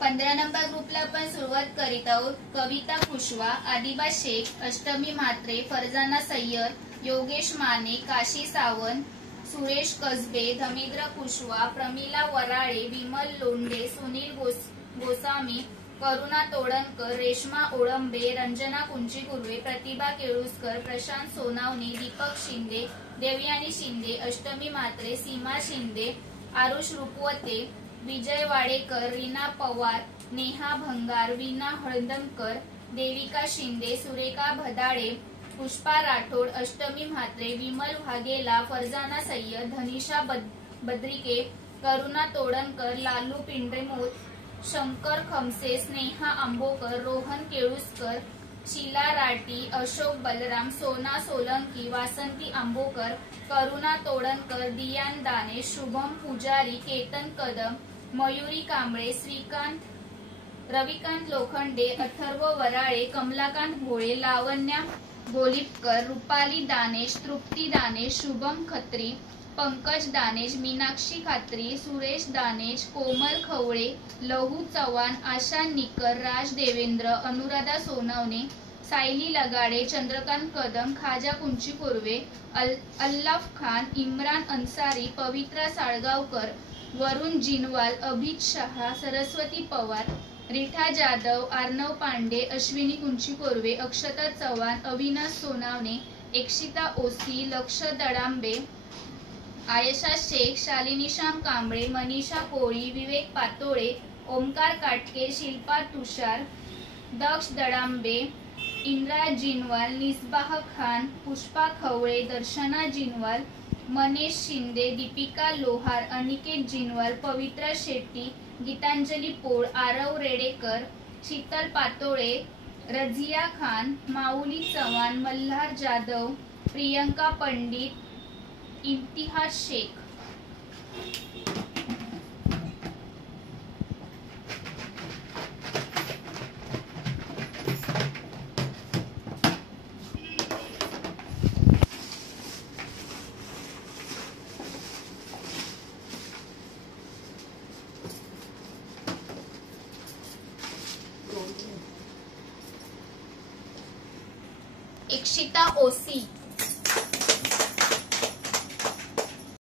15 number ग्रुपला आपण सुरुवात करीत आहोत। कविता कुशवा, आदिबा शेख, अष्टमी म्हात्रे, फरजाना सय्यद, योगेश माने, काशी सावंत, सुरेश कसबे, धर्मेंद्र कुशवा, प्रमिला वराळे, विमल लोंढे, सुनील गोसामी, करुणा तोडणकर, रेश्मा ओळंबे, रंजना कुंची-कुर्वे, प्रतिभा केळुसकर, प्रशांत सोनावणे, दीपक शिंदे, देवयानी शिंदे, अष्टमी म्हात्रे, सीमा शिंदे, आरुष रुपवते, विजय वाडेकर, रीना पवार, नेहा भंगार, वीणा हळदणकर, देविका शिंदे, सुरेखा भदाळे, पुष्पा राठोड, अष्टमी म्हात्रे, विमल वाघेला, फरजाना सय्यद, धनिषा बद्रिके, करुणा तोडणकर, लालू पिंपळेमोत, शंकर खमसे, स्नेहा आंबोकर, रोहन केळुसकर, शीला राठी, अशोक बलराम, सोना सोलंकी, वासंती आंबोकर, करुणा तोडणकर, दियान दाने, शुभम पुजारी, केतन कदम, मयुरी कांबळे, श्रीकांत, रविकांत लोखंडे, अथर्व वराळे, कमलाकांत भोळे, लावण्या गोलिपकर, रुपाली दानेश, तृप्ती दानेश, शुभम खत्री, पंकज दानेश, मीनाक्षी खात्री, सुरेश दानेश, कोमल खवळे, लहू चव्हाण, आशा निकर, राज देवेंद्र, अनुराधा सोनवणे, सायली लगाडे, चंद्रकांत कदम, खाजा कुंची-कुर्वे, अल्लाफ खान, इम्रान अन्सारी, पवित्रा साळगावकर, वरुण जिनवाल, अभित शहा, सरस्वती पवार, रिठा जाधव, अर्णव पांडे, अश्विनी कुंची-कुर्वे, अक्षता चव्हाण, अविनाश सोनावणे, एकशिता ओसी, लक्ष दडांबे, आयशा शेख, शालिनी श्याम कांबळे, मनीषा कोळी, विवेक पातोळे, ओमकार काटके, शिल्पा तुषार, दक्ष दडांबे, इंद्रा जिनवाल, निस्बाह खान, पुष्पा खवळे, दर्शना जिनवाल, मनीष शिंदे, दीपिका लोहार, अनिकेत जिनवाल, पवित्रा शेट्टी, गीतांजली पोळ, आरव रेडेकर, शीतल पातोळे, रझिया खान, माऊली चव्हाण, मल्हार जाधव, प्रियंका पंडित, इम्तिहाज शेख। एकशिता ओसी,